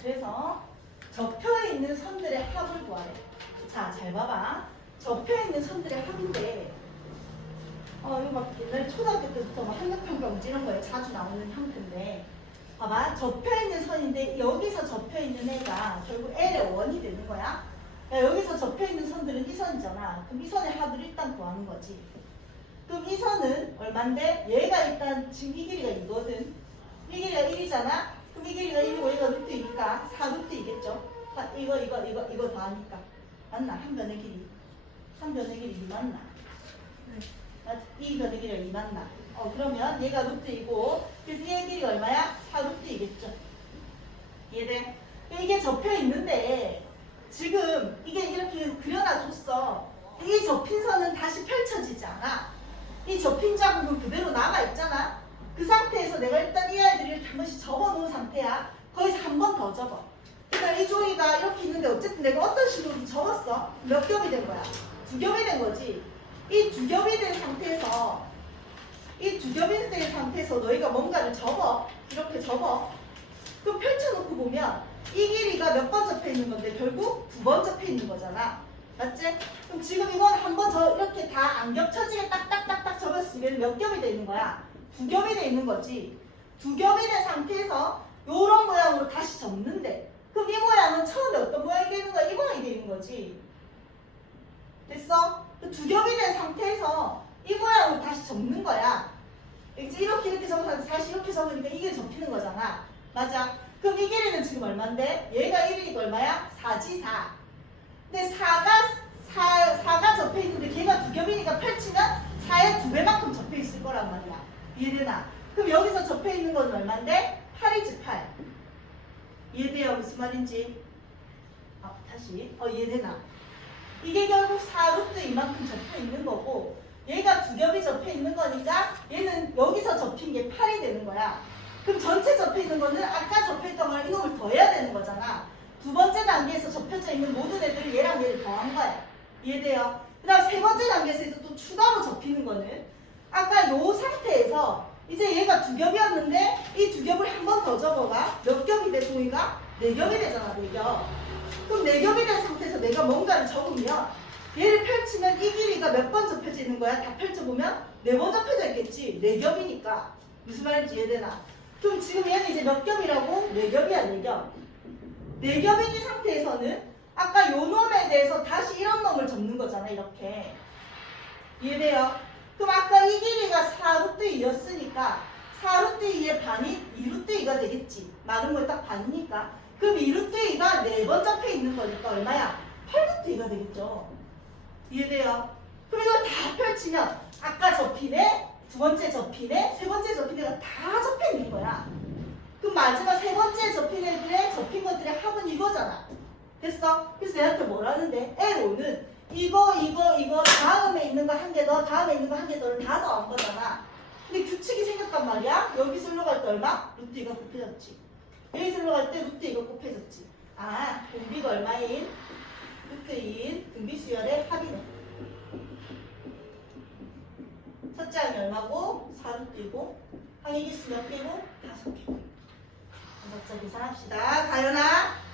그래서 접혀 있는 선들의 합을 구하래. 자, 잘 봐봐. 접혀 있는 선들의 합인데, 어, 이거 막 옛날 초등학교 때부터 막 학력평가 이런 거에 자주 나오는 형태인데, 봐봐. 접혀 있는 선인데, 여기서 접혀 있는 애가 결국 L의 원이 되는 거야. 야, 여기서 접혀 있는 선들은 이 선이잖아. 그럼 이 선의 합을 일단 구하는 거지. 그럼 이 선은 얼만데? 얘가 일단 지금 이 길이가 이거든. 이 길이가 1이잖아? 그럼 이 길이가 1이고 얘가 루트 2니까 4루트 이겠죠? 이거 이거 이거 이거 더하니까 맞나? 한 변의 길이 한 변의 길이 2 맞나? 맞- 이 변의 길이가 2 맞나? 어 그러면 얘가 루트이고 그래서 얘 길이가 얼마야? 4루트이겠죠? 이해돼? 이게 접혀 있는데 지금 이게 이렇게 그려놔줬어. 이 접힌 선은 다시 펼쳐지지 않아. 이 접힌 자국은 그대로 남아있잖아. 그 상태에서 내가 일단 이 아이들을 한 번씩 접어놓은 상태야. 거기서 한 번 더 접어. 그러니까 이 종이가 이렇게 있는데 어쨌든 내가 어떤 식으로 접었어? 몇 겹이 된 거야? 두 겹이 된 거지. 이 두 겹이 된 상태에서 이 두 겹이 된 상태에서 너희가 뭔가를 접어. 이렇게 접어. 그럼 펼쳐놓고 보면 이 길이가 몇 번 접혀 있는 건데 결국 두 번 접혀 있는 거잖아. 맞지? 그럼 지금 이건 한번 저 이렇게 다 안 겹쳐지게 딱딱딱딱 접었으면 몇 겹이 돼 있는 거야? 두 겹이 돼 있는 거지. 두 겹이 된 상태에서 요런 모양으로 다시 접는데 그럼 이 모양은 처음에 어떤 모양이 되는 거야? 이 모양이 되는 거지. 됐어? 그두 겹이 된 상태에서 이 모양으로 다시 접는 거야. 이렇게 이렇게 접어서 다시 이렇게 접으니까 이게 접히는 거잖아. 맞아. 그럼 이 길이는 지금 얼만데? 얘가 1이니까 얼마야? 4지 4. 근데 4가 4, 4가 접혀 있는데 걔가 두 겹이니까 펼치면 4의 두 배만큼 접혀 있을 거란 말이야. 이해되나? 그럼 여기서 접혀 있는 건 얼만데? 8이지 8. 이해돼요? 무슨 말인지? 아, 다시. 어, 이해되나? 이게 결국 4루트 이만큼 접혀 있는 거고 얘가 두 겹이 접혀 있는 거니까 얘는 여기서 접힌 게 8이 되는 거야. 그럼 전체 접혀 있는 거는 아까 접혀 있던 거랑 이놈을 더해야 되는 거잖아. 두 번째 단계에서 접혀져 있는 모든 애들을 얘랑 얘를 더한 거야. 이해돼요? 그 다음 세 번째 단계에서 또 추가로 접히는 거는 아까 요 상태에서 이제 얘가 두 겹이었는데 이 두 겹을 한 번 더 접어봐. 몇 겹이 돼, 동이가? 네 겹이 되잖아, 네 겹. 그럼 네 겹이 된 상태에서 내가 뭔가를 접으면 얘를 펼치면 이 길이가 몇 번 접혀져 있는 거야? 다 펼쳐보면 네 번 접혀져 있겠지. 네 겹이니까. 무슨 말인지 이해되나? 그럼 지금 얘는 이제 몇 겹이라고? 네 겹이야, 네 겹. 네 겹인 이 상태에서는 아까 요 놈에 대해서 다시 이런 놈을 접는 거잖아, 이렇게. 이해돼요? 그럼 아까 이 길이가 4루트 2였으니까 4루트 2의 반이 2루트 2가 되겠지. 많은 걸 딱 반이니까. 그럼 2루트 2가 4번 접혀 있는 거니까 얼마야? 8루트 2가 되겠죠. 이해돼요? 그럼 이걸 다 펼치면 아까 접히네, 두 번째 접히네, 세 번째 접히네가 다 접혀 있는 거야. 그럼 마지막 세 번째 접힌 애들의 접힌 것들의 합은 이거잖아. 됐어? 그래서 내한테 뭐라는데? L5는 이거, 이거, 이거 더, 다음에 있는 거 한개 더를 다 더한 거잖아. 근데 규칙이 생겼단 말이야? 여기서 일로 갈 때 얼마? 루트 2가 곱해졌지. 여기서 일로 갈 때 루트 2가 곱해졌지. 아, 공비가 얼마인? 루트 2인 등비 수열의 합이네. 첫째 항이 얼마고? 4루트이고 항의 개수 몇 개고? 다섯 개고. 각자 계산합시다. 가연아.